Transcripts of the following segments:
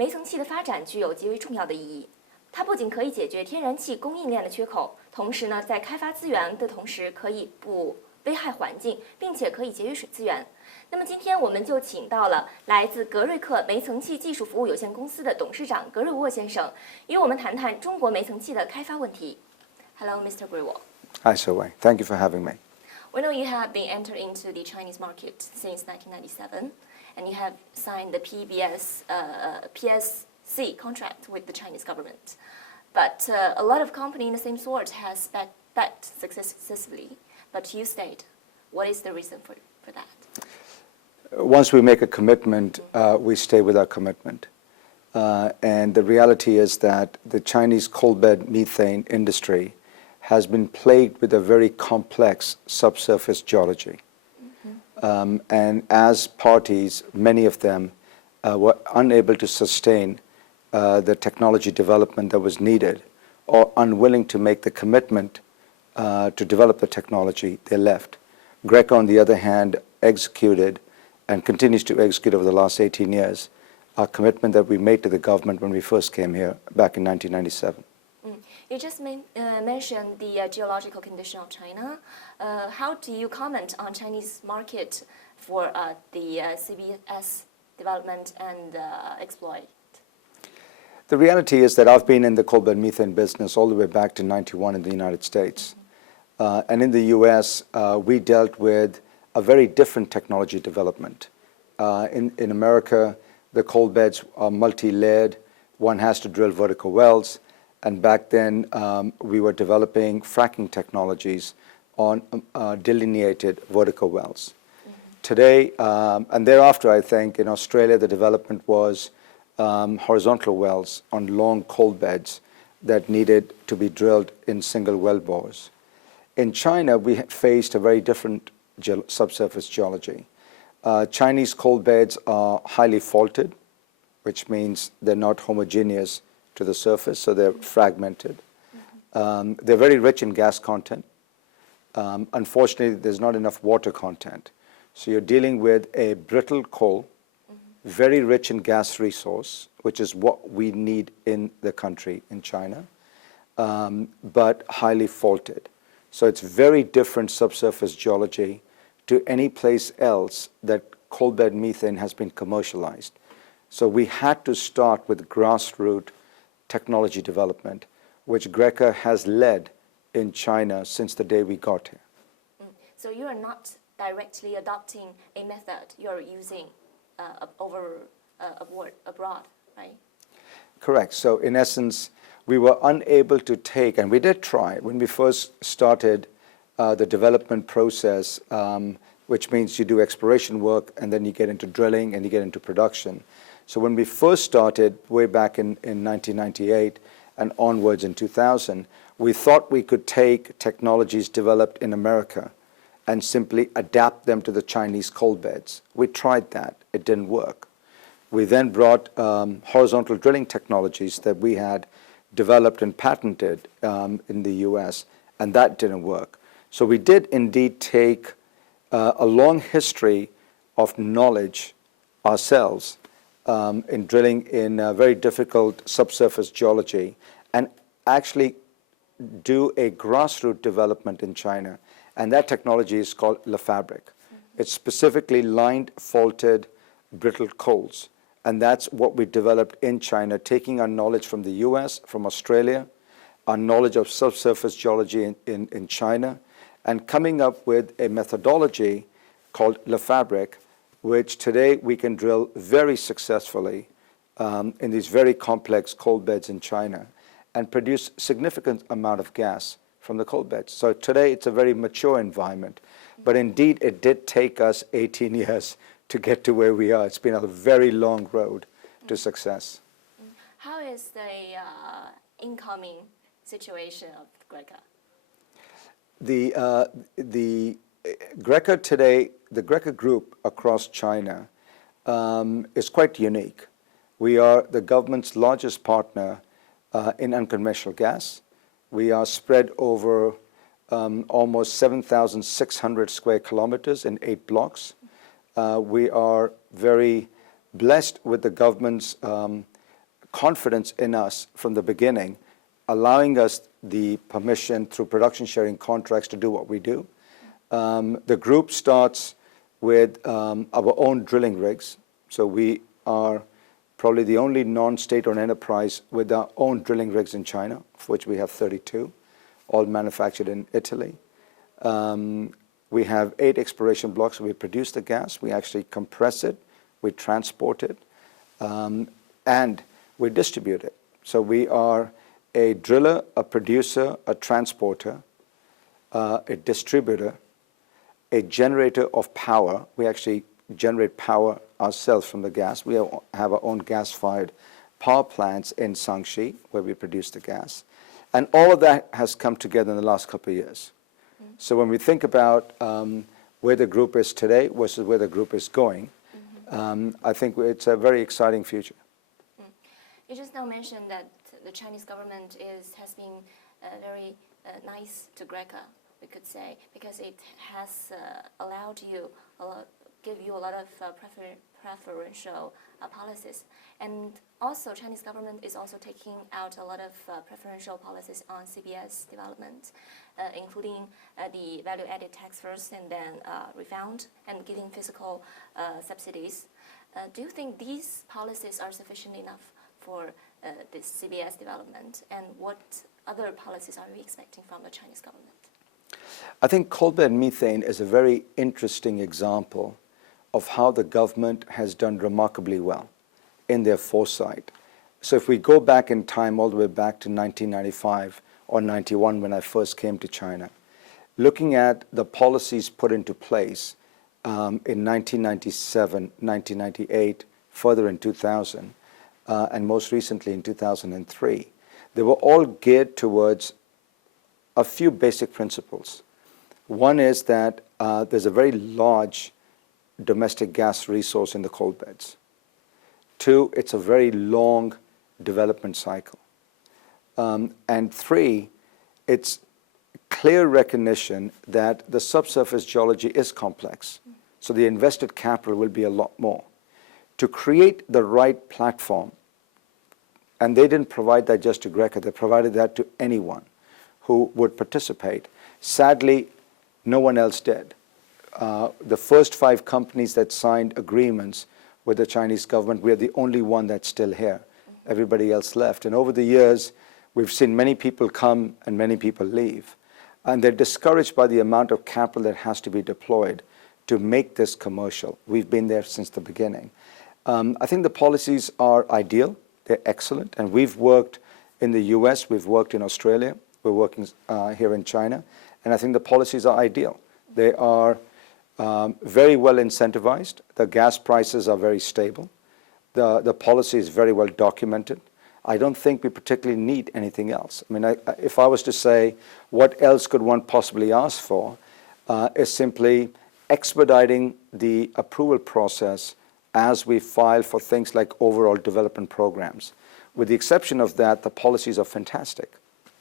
煤层气的发展具有极为重要的意义。它不仅可以解决天然气供应链的缺口，同时呢，在开发资源的同时，可以不危害环境，并且可以节约水资源。那么今天我们就请到了来自格瑞克煤层气技术服务有限公司的董事长格瑞沃先生，与我们谈谈中国煤层气的开发问题。Hello, Mr. Grewal. Hi, Xinhua. Thank you for having me. We know you have been entered into the Chinese market since 1997, and you have signed the PSC contract with the Chinese government. But a lot of companies in the same sort has backed successfully. But you stayed. What is the reason for that? Once we make a commitment, we stay with our commitment. And the reality is that the Chinese coalbed methane industry has been plagued with a very complex subsurface geology. And as parties, many of them were unable to sustain the technology development that was needed or unwilling to make the commitment to develop the technology. They left. Greco, on the other hand, executed and continues to execute over the last 18 years our commitment that we made to the government when we first came here back in 1997. You just mentioned the geological condition of China. How do you comment on Chinese market for the CBS development and exploit? The reality is that I've been in the coalbed methane business all the way back to 91 in the United States. And in the US, we dealt with a very different technology development. In America, the coal beds are multi-layered. One has to drill vertical wells. And back then, we were developing fracking technologies on delineated vertical wells. Today, and thereafter, I think, in Australia, the development was horizontal wells on long coal beds that needed to be drilled in single well bores. In China, we faced a very different subsurface geology. Chinese coal beds are highly faulted, which means they're not homogeneous to the surface, so they're fragmented. They're very rich in gas content. Unfortunately, there's not enough water content. So you're dealing with a brittle coal, very rich in gas resource, which is what we need in the country, in China, but highly faulted. So it's very different subsurface geology to any place else that coalbed methane has been commercialized. So we had to start with grassroots technology development, which Greco has led in China since the day we got here. So you are not directly adopting a method you're using abroad, right? Correct. So in essence, we were unable to take, and we did try when we first started the development process, which means you do exploration work and then you get into drilling and you get into production. So when we first started way back in 1998 and onwards in 2000, we thought we could take technologies developed in America and simply adapt them to the Chinese coal beds. We tried that. It didn't work. We then brought horizontal drilling technologies that we had developed and patented in the US, and that didn't work. So we did indeed take a long history of knowledge ourselves in drilling in very difficult subsurface geology and actually do a grassroots development in China. And that technology is called Le Fabric. It's specifically lined, faulted, brittle coals. And that's what we developed in China, taking our knowledge from the US, from Australia, our knowledge of subsurface geology in China, and coming up with a methodology called Le Fabric, which today we can drill very successfully in these very complex coal beds in China and produce significant amount of gas from the coal beds. So today it's a very mature environment, but indeed it did take us 18 years to get to where we are. It's been a very long road to success. How is the incoming situation of Greco? The Greco today, the Greco group across China is quite unique. We are the government's largest partner in unconventional gas. We are spread over almost 7,600 square kilometers in 8 blocks. We are very blessed with the government's confidence in us from the beginning, allowing us the permission through production sharing contracts to do what we do. The group starts with our own drilling rigs. So we are probably the only non-state-owned enterprise with our own drilling rigs in China, of which we have 32, all manufactured in Italy. We have 8 exploration blocks. We produce the gas. We actually compress it. We transport it. And we distribute it. So we are a driller, a producer, a transporter, a distributor, a generator of power. We actually generate power ourselves from the gas. We have our own gas-fired power plants in Shaanxi, where we produce the gas. And all of that has come together in the last couple of years. So when we think about where the group is today versus where the group is going, I think it's a very exciting future. You just now mentioned that the Chinese government has been very nice to Greca, we could say, because it has allowed you, give you a lot of preferential policies. And also Chinese government is also taking out a lot of preferential policies on CBS development, including the value-added tax first and then refund and giving fiscal subsidies. Do you think these policies are sufficient enough for this CBS development? And what other policies are you expecting from the Chinese government? I think coal bed methane is a very interesting example of how the government has done remarkably well in their foresight. So if we go back in time, all the way back to 1995 or 91 when I first came to China, looking at the policies put into place in 1997, 1998, further in 2000, and most recently in 2003, they were all geared towards a few basic principles. One is that there's a very large domestic gas resource in the coal beds. 2, it's a very long development cycle. And 3, it's clear recognition that the subsurface geology is complex. So the invested capital will be a lot more. To create the right platform, and they didn't provide that just to Greca, they provided that to anyone who would participate. Sadly, no one else did. The first 5 companies that signed agreements with the Chinese government, we are the only one that's still here. Everybody else left. And over the years, we've seen many people come and many people leave. And they're discouraged by the amount of capital that has to be deployed to make this commercial. We've been there since the beginning. I think the policies are ideal. They're excellent. And we've worked in the US, we've worked in Australia, we're working here in China. And I think the policies are ideal. They are very well incentivized. The gas prices are very stable. The policy is very well documented. I don't think we particularly need anything else. I mean, if I was to say what else could one possibly ask for, is simply expediting the approval process as we file for things like overall development programs. With the exception of that, the policies are fantastic.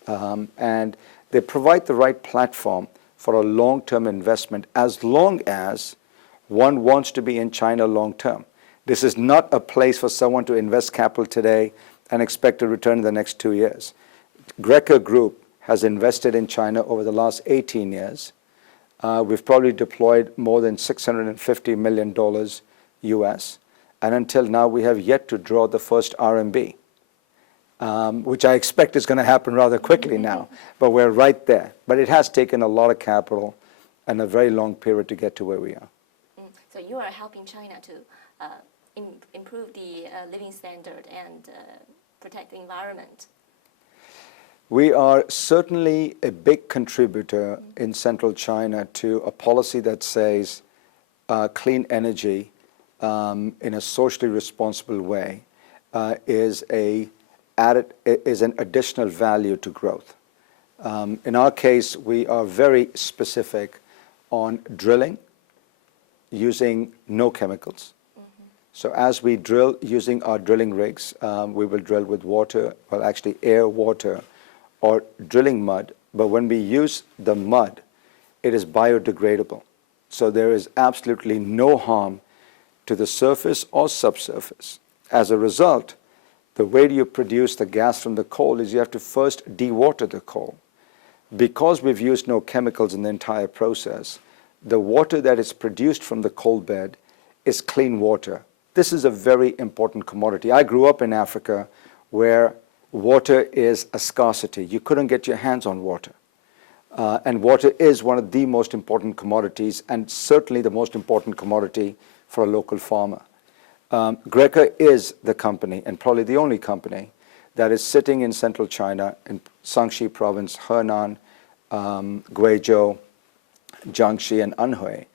And they provide the right platform for a long-term investment as long as one wants to be in China long-term. This is not a place for someone to invest capital today and expect a return in the next 2 years. Greca Group has invested in China over the last 18 years. We've probably deployed more than $650 million US, and until now we have yet to draw the first RMB, which I expect is going to happen rather quickly now, but we're right there. But it has taken a lot of capital and a very long period to get to where we are. So you are helping China to improve the living standard and protect the environment. We are certainly a big contributor in central China to a policy that says clean energy in a socially responsible way is an additional value to growth. In our case, we are very specific on drilling using no chemicals. So as we drill using our drilling rigs, we will drill with water, well actually air, water, or drilling mud. But when we use the mud, it is biodegradable. So there is absolutely no harm to the surface or subsurface. As a result, The way you produce the gas from the coal is you have to first dewater the coal. Because we've used no chemicals in the entire process, the water that is produced from the coal bed is clean water. This is a very important commodity. I grew up in Africa where water is a scarcity. You couldn't get your hands on water. And water is one of the most important commodities, and certainly the most important commodity for a local farmer. Greca is the company, and probably the only company, that is sitting in central China, in Shaanxi province, Henan, Guizhou, Jiangxi, and Anhui.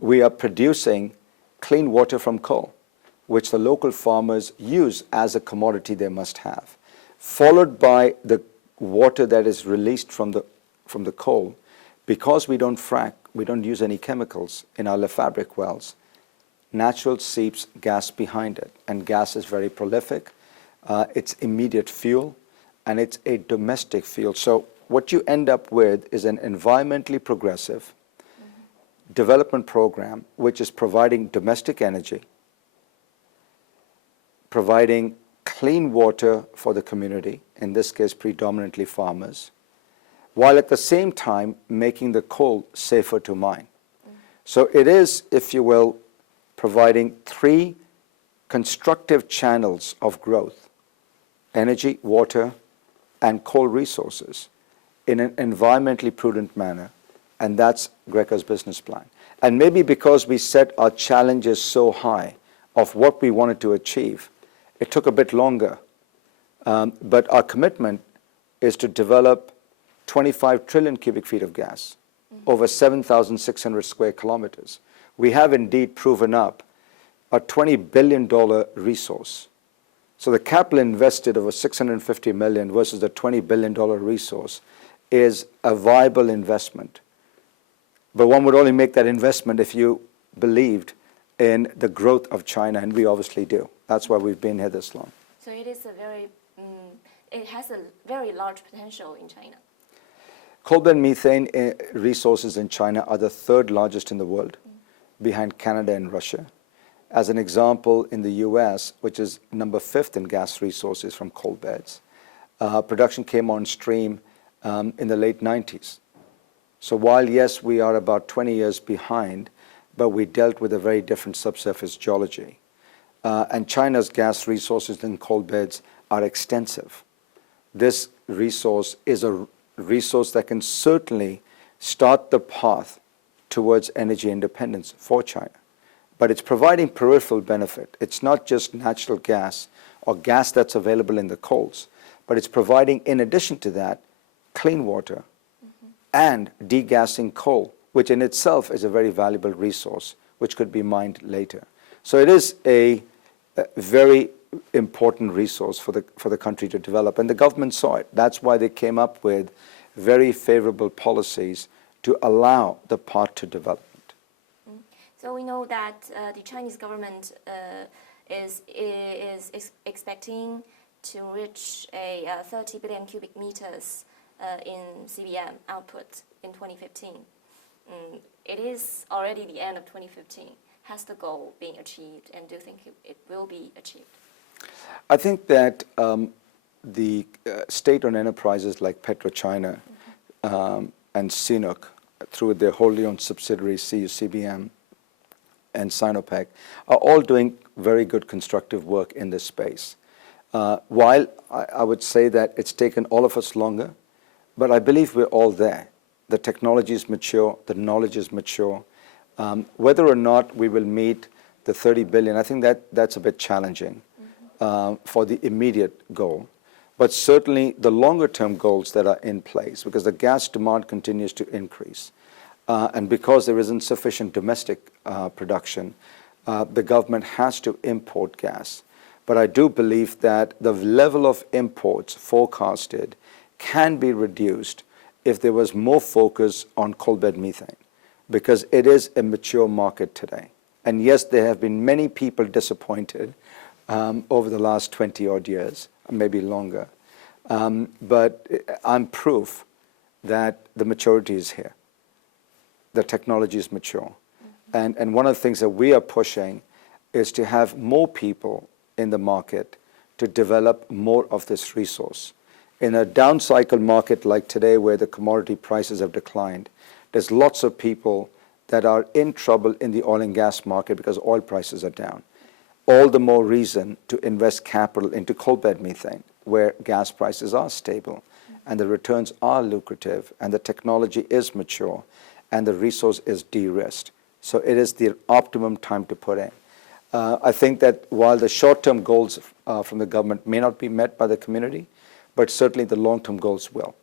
We are producing clean water from coal, which the local farmers use as a commodity they must have, followed by the water that is released from the coal. Because we don't frack, we don't use any chemicals in our Lefebvre wells, natural seeps gas behind it, and gas is very prolific. It's immediate fuel, and it's a domestic fuel. So what you end up with is an environmentally progressive development program which is providing domestic energy, providing clean water for the community, in this case predominantly farmers, while at the same time making the coal safer to mine. So it is, if you will, providing three constructive channels of growth: energy, water, and coal resources in an environmentally prudent manner. And that's Greca's business plan. And maybe because we set our challenges so high of what we wanted to achieve, it took a bit longer. But our commitment is to develop 25 trillion cubic feet of gas, over 7,600 square kilometers. We have indeed proven up a $20 billion resource. So the capital invested over $650 million versus the $20 billion resource is a viable investment. But one would only make that investment if you believed in the growth of China, and we obviously do. That's why we've been here this long. So it is a very, it has a very large potential in China. Coal bed methane resources in China are the third largest in the world, behind Canada and Russia. As an example, in the US, which is number 5th in gas resources from coal beds, production came on stream in the late 90s. So while, yes, we are about 20 years behind, but we dealt with a very different subsurface geology. And China's gas resources in coal beds are extensive. This resource is a resource that can certainly start the path towards energy independence for China. But it's providing peripheral benefit. It's not just natural gas or gas that's available in the coals, but it's providing, in addition to that, clean water and degassing coal, which in itself is a very valuable resource, which could be mined later. So it is a very important resource for the country to develop, and the government saw it. That's why they came up with very favorable policies to allow the path to development. So we know that the Chinese government is expecting to reach a 30 billion cubic meters in CBM output in 2015. It is already the end of 2015. Has the goal been achieved, and do you think it will be achieved? I think that the state-owned enterprises like PetroChina and CNOOC, through their wholly owned subsidiaries, CUCBM and Sinopec, are all doing very good constructive work in this space. While I would say that it's taken all of us longer, but I believe we're all there. The technology is mature, the knowledge is mature. Whether or not we will meet the 30 billion, I think that's a bit challenging for the immediate goal. But certainly the longer term goals that are in place, because the gas demand continues to increase. And because there isn't sufficient domestic production, the government has to import gas. But I do believe that the level of imports forecasted can be reduced if there was more focus on coal bed methane, because it is a mature market today. And yes, there have been many people disappointed over the last 20 odd years, maybe longer. But I'm proof that the maturity is here. The technology is mature. And one of the things that we are pushing is to have more people in the market to develop more of this resource. In a down cycle market like today where the commodity prices have declined, there's lots of people that are in trouble in the oil and gas market because oil prices are down. All the more reason to invest capital into coal bed methane, where gas prices are stable and the returns are lucrative and the technology is mature and the resource is de-risked. So it is the optimum time to put in. I think that while the short-term goals from the government may not be met by the community, but certainly the long-term goals will.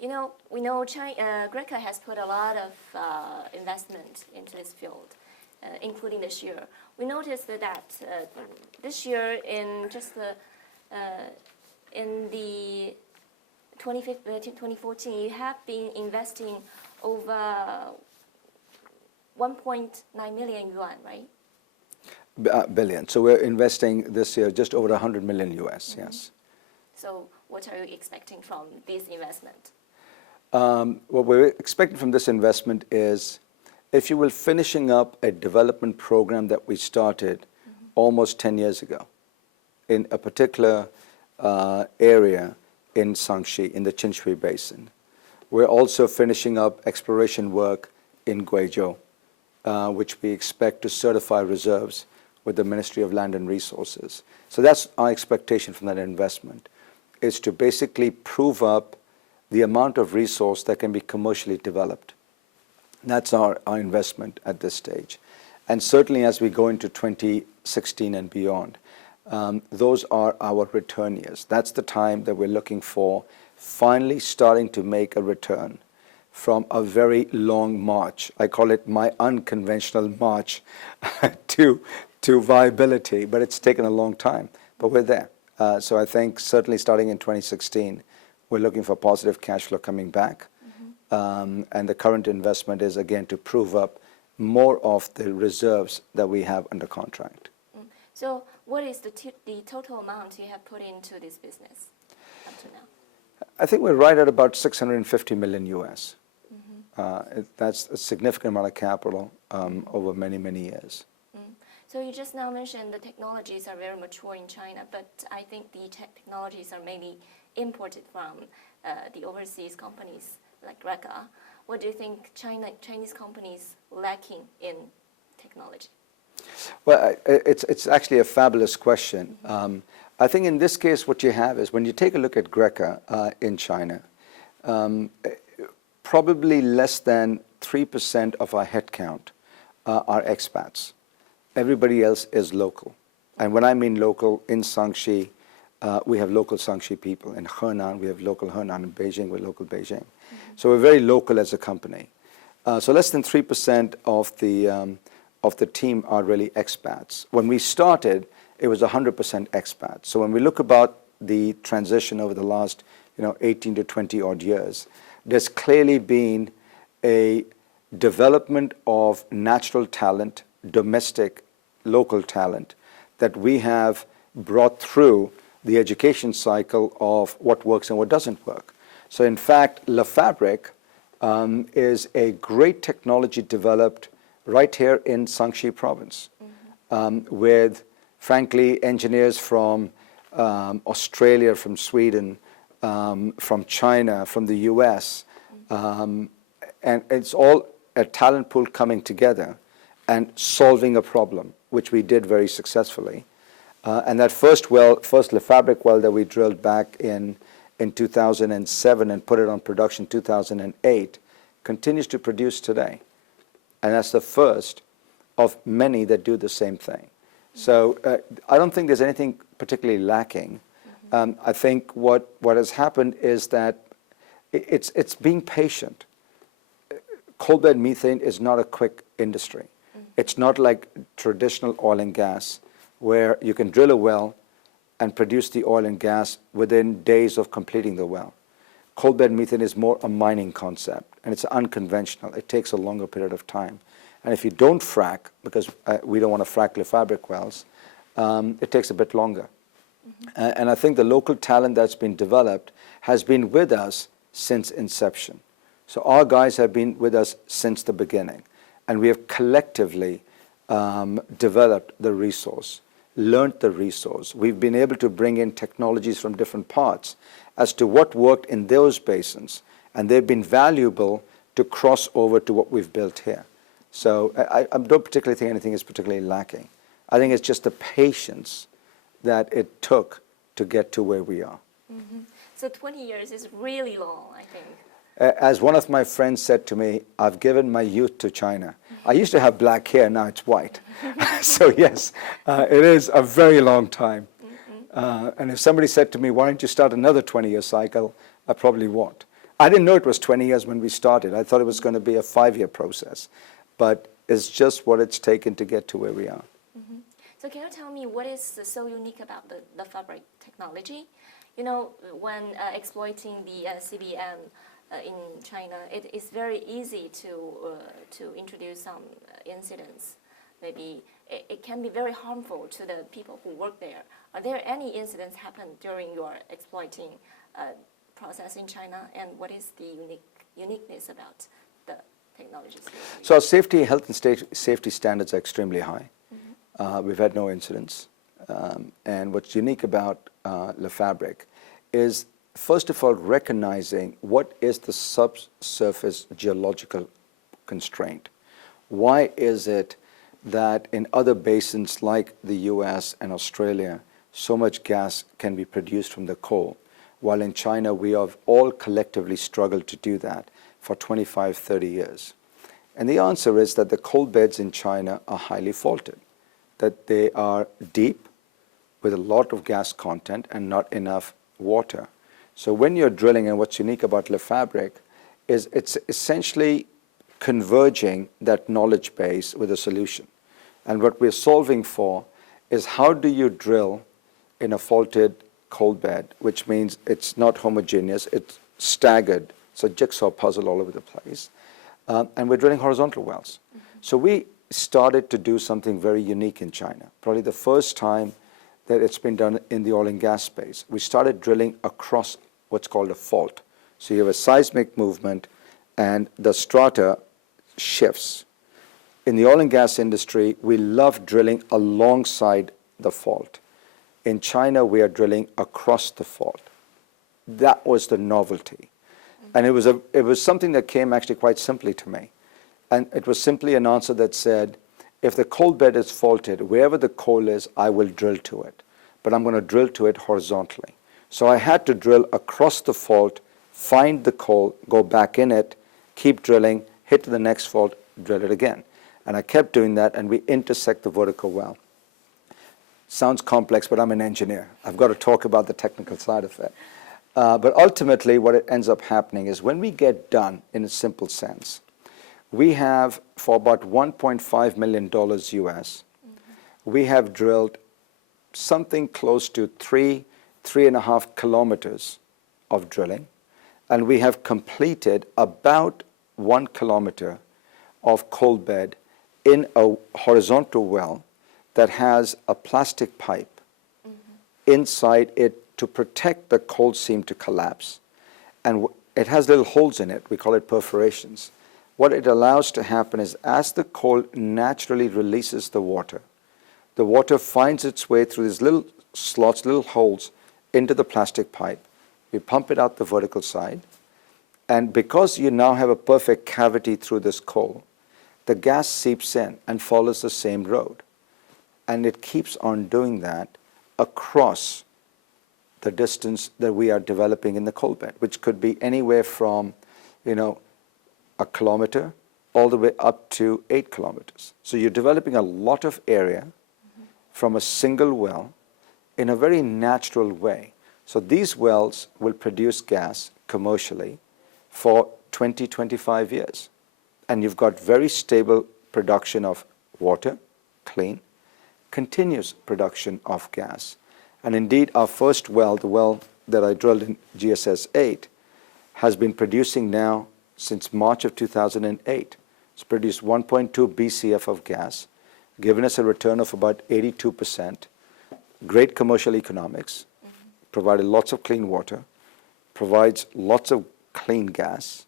You know, we know Greca has put a lot of investment into this field, including this year. We noticed that this year in just the in the 2014, you have been investing over 1.9 million yuan, right? Billion. So we're investing this year just over 100 million US, yes. So what are you expecting from this investment? What we're expecting from this investment is, if you will, finishing up a development program that we started almost 10 years ago in a particular area in Shaanxi, in the Xinhua Basin. We're also finishing up exploration work in Guizhou, which we expect to certify reserves with the Ministry of Land and Resources. So that's our expectation from that investment, is to basically prove up the amount of resource that can be commercially developed. That's our investment at this stage. And certainly as we go into 2016 and beyond, those are our return years. That's the time that we're looking for finally starting to make a return from a very long march. I call it my unconventional march to viability, but it's taken a long time, but we're there. So I think certainly starting in 2016, we're looking for positive cash flow coming back. And the current investment is, again, to prove up more of the reserves that we have under contract. So what is the total amount you have put into this business up to now? I think we're right at about 650 million US. That's a significant amount of capital over many, many years. So you just now mentioned the technologies are very mature in China, but I think the technologies are mainly imported from the overseas companies like Greca. What do you think Chinese companies lacking in technology? Well, it's actually a fabulous question. I think in this case what you have is, when you take a look at Greca in China, probably less than 3% of our headcount are expats. Everybody else is local. And when I mean local, in Shaanxi, we have local Shaanxi people. In Henan, we have local Henan. In Beijing, we're local Beijing. So we're very local as a company. So less than 3% of the team are really expats. When we started, it was 100% expats. So when we look about the transition over the last 18 to 20 odd years, there's clearly been a development of natural talent, domestic, local talent, that we have brought through the education cycle of what works and what doesn't work. So in fact, Le Fabric is a great technology developed right here in Shaanxi province, with, frankly, engineers from Australia, from Sweden, from China, from the US, and it's all a talent pool coming together and solving a problem, which we did very successfully. And that first Le Fabric well that we drilled back in 2007 and put it on production 2008 continues to produce today. And that's the first of many that do the same thing. So I don't think there's anything particularly lacking. I think what has happened is that it's being patient. Coal bed methane is not a quick industry. It's not like traditional oil and gas, where you can drill a well and produce the oil and gas within days of completing the well. Coal bed methane is more a mining concept, and it's unconventional. It takes a longer period of time. And if you don't frack, because we don't want to frack Le Fabric wells, it takes a bit longer. And I think the local talent that's been developed has been with us since inception. So our guys have been with us since the beginning, and we have collectively developed the resource. learned the resource. We've been able to bring in technologies from different parts as to what worked in those basins, and they've been valuable to cross over to what we've built here. So I don't particularly think anything is particularly lacking. I think it's just the patience that it took to get to where we are. Mm-hmm. So 20 years is really long, I think. As one of my friends said to me, I've given my youth to China. I used to have black hair, now it's white. So yes, it is a very long time. And if somebody said to me, why don't you start another 20-year cycle, I probably won't. I didn't know it was 20 years when we started. I thought it was going to be a 5-year process. But it's just what it's taken to get to where we are. Mm-hmm. So can you tell me what is so unique about the fabric technology? You know, when exploiting the CBM in China, it is very easy to introduce some incidents. Maybe it can be very harmful to the people who work there. Are there any incidents happen during your exploiting process in China, and what is the uniqueness about the technologies? So our safety, health and safety standards are extremely high. Mm-hmm. We've had no incidents. And what's unique about Le Fabric is, first of all, recognizing what is the subsurface geological constraint. Why is it that in other basins like the US and Australia, so much gas can be produced from the coal, while in China we have all collectively struggled to do that for 25, 30 years? And the answer is that the coal beds in China are highly faulted, that they are deep with a lot of gas content and not enough water. So when you're drilling, and what's unique about Le Fabric is it's essentially converging that knowledge base with a solution. And what we're solving for is, how do you drill in a faulted coal bed, which means it's not homogeneous, it's staggered, it's a jigsaw puzzle all over the place. And we're drilling horizontal wells. Mm-hmm. So we started to do something very unique in China, probably the first time that it's been done in the oil and gas space. We started drilling across what's called a fault. So you have a seismic movement and the strata shifts. In the oil and gas industry, we love drilling alongside the fault. In China, we are drilling across the fault. That was the novelty. And it was something that came actually quite simply to me. And it was simply an answer that said, if the coal bed is faulted, wherever the coal is, I will drill to it. But I'm going to drill to it horizontally. So I had to drill across the fault, find the coal, go back in it, keep drilling, hit the next fault, drill it again. And I kept doing that, and we intersect the vertical well. Sounds complex, but I'm an engineer. I've got to talk about the technical side of it. But ultimately, what it ends up happening is, when we get done, in a simple sense, we have, for about $1.5 million US, we have drilled something close to 3.5 kilometers of drilling, and we have completed about 1 kilometer of coal bed in a horizontal well that has a plastic pipe inside it to protect the coal seam to collapse. And it has little holes in it. We call it perforations. What it allows to happen is, as the coal naturally releases the water finds its way through these little slots, little holes, into the plastic pipe. We pump it out the vertical side. And because you now have a perfect cavity through this coal, the gas seeps in and follows the same road. And it keeps on doing that across the distance that we are developing in the coal bed, which could be anywhere from, a kilometer all the way up to 8 kilometers. So you're developing a lot of area from a single well in a very natural way. So these wells will produce gas commercially for 20, 25 years. And you've got very stable production of water, clean, continuous production of gas. And indeed, our first well, the well that I drilled in GSS 8, has been producing now since March of 2008. It's produced 1.2 BCF of gas, given us a return of about 82%, great commercial economics, provided lots of clean water, provides lots of clean gas,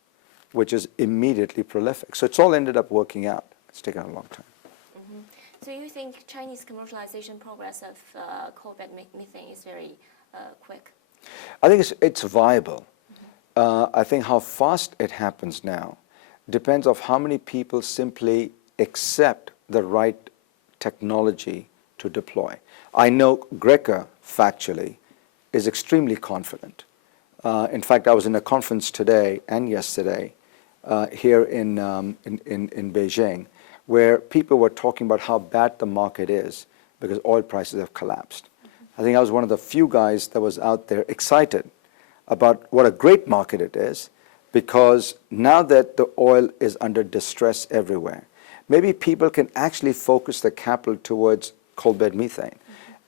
which is immediately prolific. So it's all ended up working out. It's taken a long time. So you think Chinese commercialization progress of coal-bed methane is very quick? I think it's viable. I think how fast it happens now depends on how many people simply accept the right technology to deploy. I know Greca, factually, is extremely confident. In fact, I was in a conference today and yesterday here in Beijing, where people were talking about how bad the market is because oil prices have collapsed. I think I was one of the few guys that was out there excited about what a great market it is, because now that the oil is under distress everywhere, maybe people can actually focus their capital towards coal-bed methane.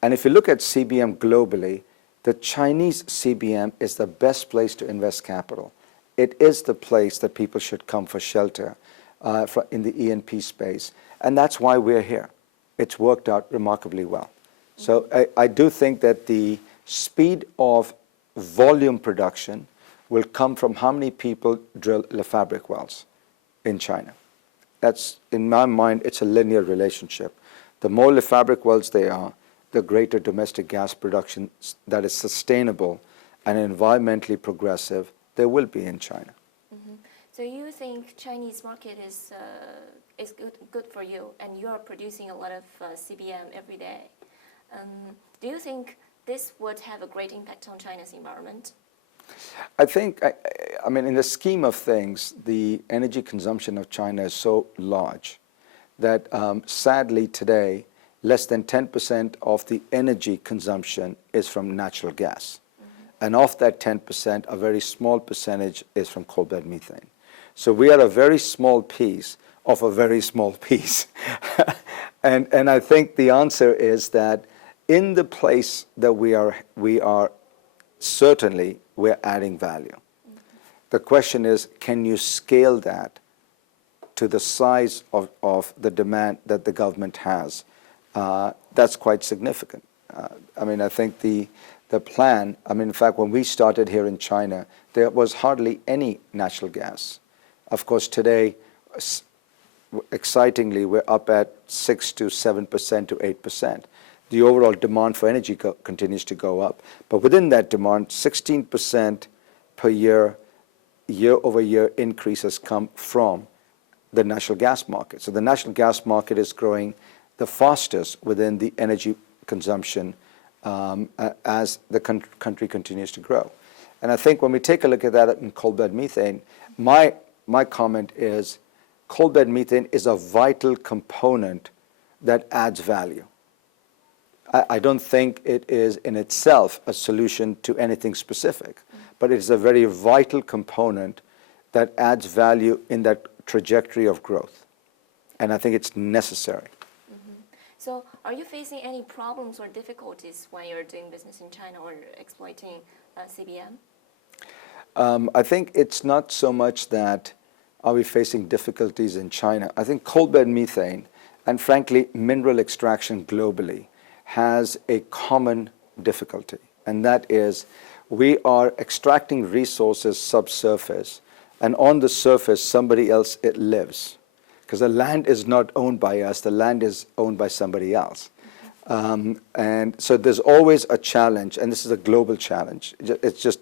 And if you look at CBM globally, the Chinese CBM is the best place to invest capital. It is the place that people should come for shelter in the E&P space. And that's why we're here. It's worked out remarkably well. So I do think that the speed of volume production will come from how many people drill Lefebvre wells in China. That's, in my mind, it's a linear relationship. The more Lefebvre wells they are, the greater domestic gas production that is sustainable and environmentally progressive there will be in China. Mm-hmm. So you think Chinese market is good for you, and you are producing a lot of CBM every day. Do you think this would have a great impact on China's environment? I think, I mean, in the scheme of things, the energy consumption of China is so large that sadly today, less than 10% of the energy consumption is from natural gas. Mm-hmm. And of that 10%, a very small percentage is from coal-bed methane. So we are a very small piece of a very small piece. and I think the answer is that in the place that we are certainly we're adding value. Mm-hmm. The question is, can you scale that to the size of the demand that the government has? That's quite significant. I mean, I think the plan, I mean, in fact, when we started here in China, there was hardly any natural gas. Of course, today, excitingly, we're up at 6 to 7% to 8%. The overall demand for energy continues to go up. But within that demand, 16% per year, year-over-year increase has come from the natural gas market. So the natural gas market is growing the fastest within the energy consumption as the country continues to grow. And I think when we take a look at that in coal-bed methane, my comment is coal-bed methane is a vital component that adds value. I don't think it is in itself a solution to anything specific, but it is a very vital component that adds value in that trajectory of growth. And I think it's necessary. Mm-hmm. So are you facing any problems or difficulties when you're doing business in China or exploiting CBM? I think it's not so much that are we facing difficulties in China. I think coal-bed methane and frankly mineral extraction globally has a common difficulty, and that is we are extracting resources subsurface, and on the surface somebody else lives, because the land is not owned by us, the land is owned by somebody else. And so there's always a challenge, and this is a global challenge. It's just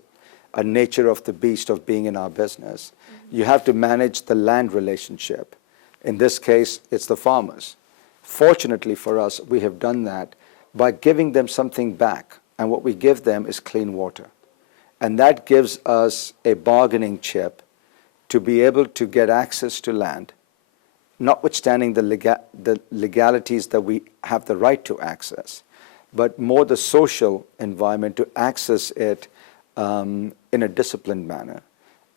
a nature of the beast of being in our business. You have to manage the land relationship. In this case, it's the farmers. Fortunately for us, we have done that by giving them something back, and what we give them is clean water. And that gives us a bargaining chip to be able to get access to land, notwithstanding the legalities that we have the right to access, but more the social environment to access it in a disciplined manner.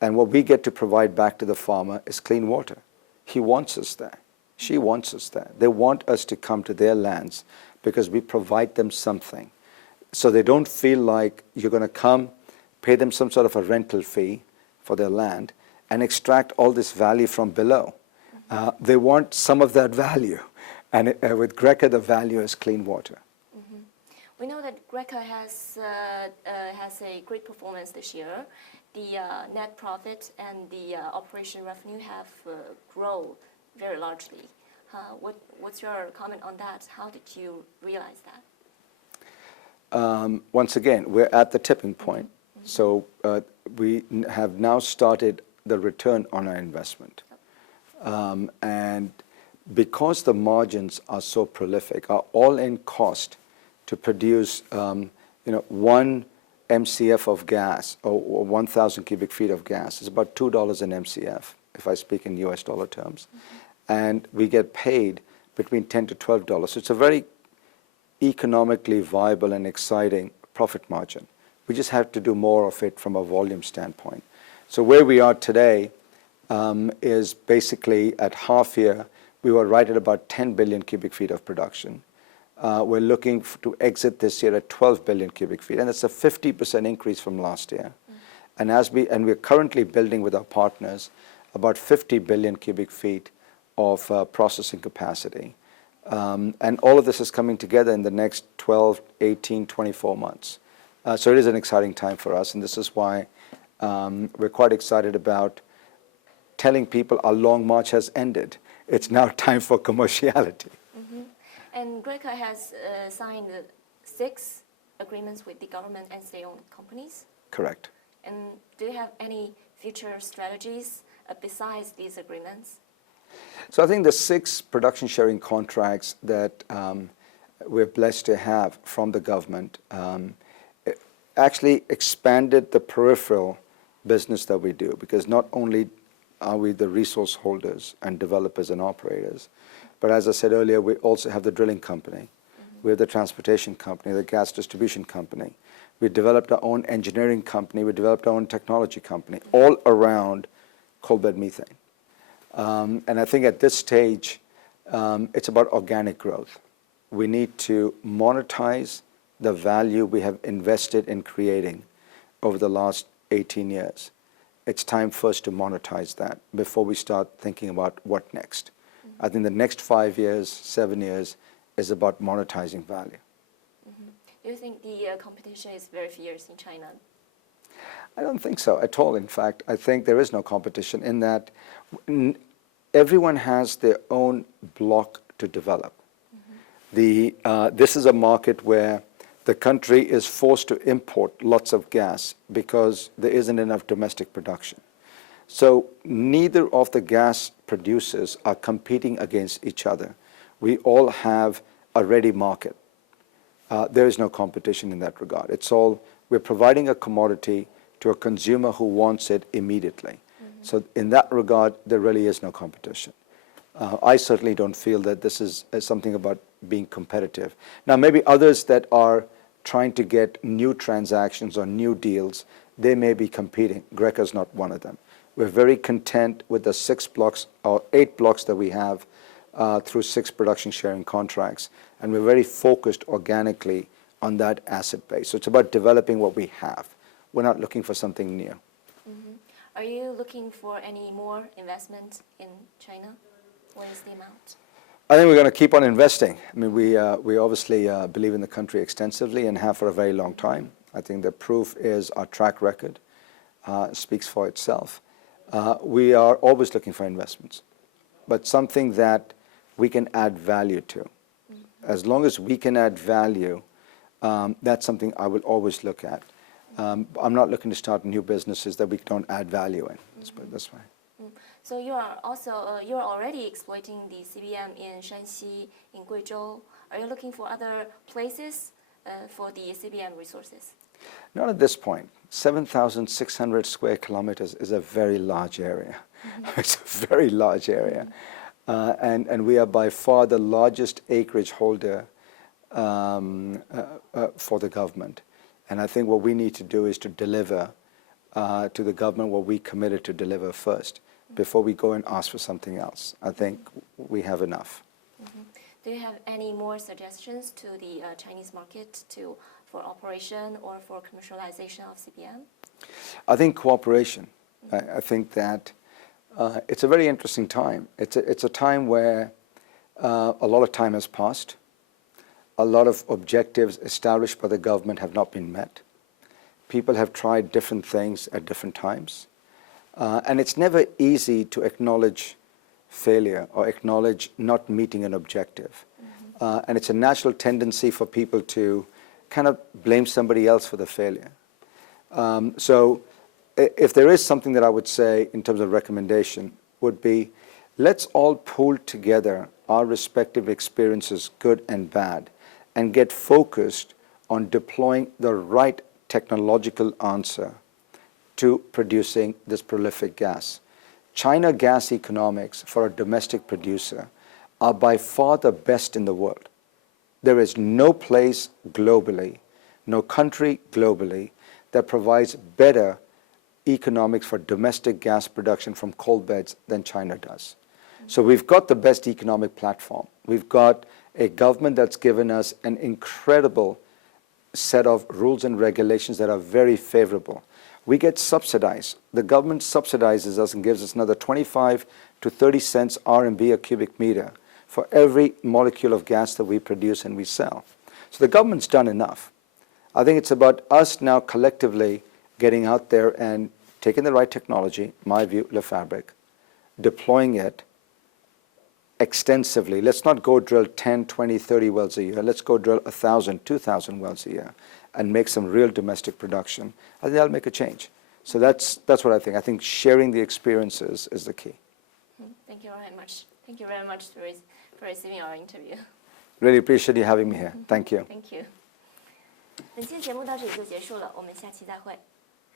And what we get to provide back to the farmer is clean water. He wants us there. She wants us there. They want us to come to their lands because we provide them something. So they don't feel like you're going to come, pay them some sort of a rental fee for their land, and extract all this value from below. They want some of that value. And with Greca, the value is clean water. Mm-hmm. We know that Greca has a great performance this year. The net profit and the operation revenue have grown very largely. What's your comment on that? How did you realize that? Once again, we're at the tipping point. So we have now started the return on our investment. And because the margins are so prolific, our all-in cost to produce 1 MCF of gas or 1,000 cubic feet of gas is about $2 an MCF, if I speak in US dollar terms. And we get paid between $10 to $12. So it's a very economically viable and exciting profit margin. We just have to do more of it from a volume standpoint. So where we are today is basically at half year, we were right at about 10 billion cubic feet of production. We're looking to exit this year at 12 billion cubic feet, and it's a 50% increase from last year. And we're currently building with our partners about 50 billion cubic feet of processing capacity. And all of this is coming together in the next 12, 18, 24 months. So it is an exciting time for us, and this is why we're quite excited about telling people our long march has ended. It's now time for commerciality. And Greca has signed 6 agreements with the government and state-owned companies. Correct. And do you have any future strategies besides these agreements? So I think the 6 production sharing contracts that we're blessed to have from the government actually expanded the peripheral business that we do, because not only are we the resource holders and developers and operators, but as I said earlier, we also have the drilling company, we have the transportation company, the gas distribution company. We developed our own engineering company, we developed our own technology company, all around coal bed methane. And I think at this stage, it's about organic growth. We need to monetize the value we have invested in creating over the last 18 years. It's time first to monetize that before we start thinking about what next. I think the next 5 years, 7 years is about monetizing value. Do you think the competition is very fierce in China? I don't think so at all. In fact, I think there is no competition in that everyone has their own block to develop. This is a market where the country is forced to import lots of gas because there isn't enough domestic production. So neither of the gas producers are competing against each other. We all have a ready market. There is no competition in that regard. It's all, we're providing a commodity to a consumer who wants it immediately. So in that regard, there really is no competition. I certainly don't feel that this is something about being competitive. Now, maybe others that are trying to get new transactions or new deals, they may be competing. Greca's not one of them. We're very content with the 6 blocks or 8 blocks that we have through 6 production sharing contracts. And we're very focused organically on that asset base. So it's about developing what we have. We're not looking for something new. Are you looking for any more investment in China? What is the amount? I think we're going to keep on investing. I mean, we obviously believe in the country extensively and have for a very long time. I think the proof is our track record speaks for itself. We are always looking for investments, but something that we can add value to. As long as we can add value, that's something I will always look at. I'm not looking to start new businesses that we don't add value in. Let's put it this way. So you are already exploiting the CBM in Shanxi, in Guizhou. Are you looking for other places for the CBM resources? Not at this point. 7,600 square kilometers is a very large area. It's a very large area. And we are by far the largest acreage holder for the government. And I think what we need to do is to deliver to the government what we committed to deliver first, before we go and ask for something else. I think we have enough. Do you have any more suggestions to the Chinese market for operation or for commercialization of CBM? I think cooperation. I think that it's a very interesting time. It's a time where a lot of time has passed. A lot of objectives established by the government have not been met. People have tried different things at different times. And it's never easy to acknowledge failure or acknowledge not meeting an objective. And it's a natural tendency for people to kind of blame somebody else for the failure. So if there is something that I would say in terms of recommendation would be, let's all pool together our respective experiences, good and bad, and get focused on deploying the right technological answer to producing this prolific gas. China gas economics for a domestic producer are by far the best in the world. There is no place globally, no country globally that provides better economics for domestic gas production from coal beds than China does. So we've got the best economic platform. We've got a government that's given us an incredible set of rules and regulations that are very favorable. We get subsidized. The government subsidizes us and gives us another 25 to 30 cents RMB a cubic meter for every molecule of gas that we produce and we sell. So the government's done enough. I think it's about us now collectively getting out there and taking the right technology, my view, Le Fabric, deploying it extensively. Let's not go drill 10, 20, 30 wells a year. Let's go drill 1,000, 2,000 wells a year and make some real domestic production. I think that'll make a change. So that's what I think. I think sharing the experiences is the key. Thank you very much. Thank you very much for receiving our interview. Really appreciate you having me here. Thank you. Thank you. 本期节目到这里就结束了，我们下期再会。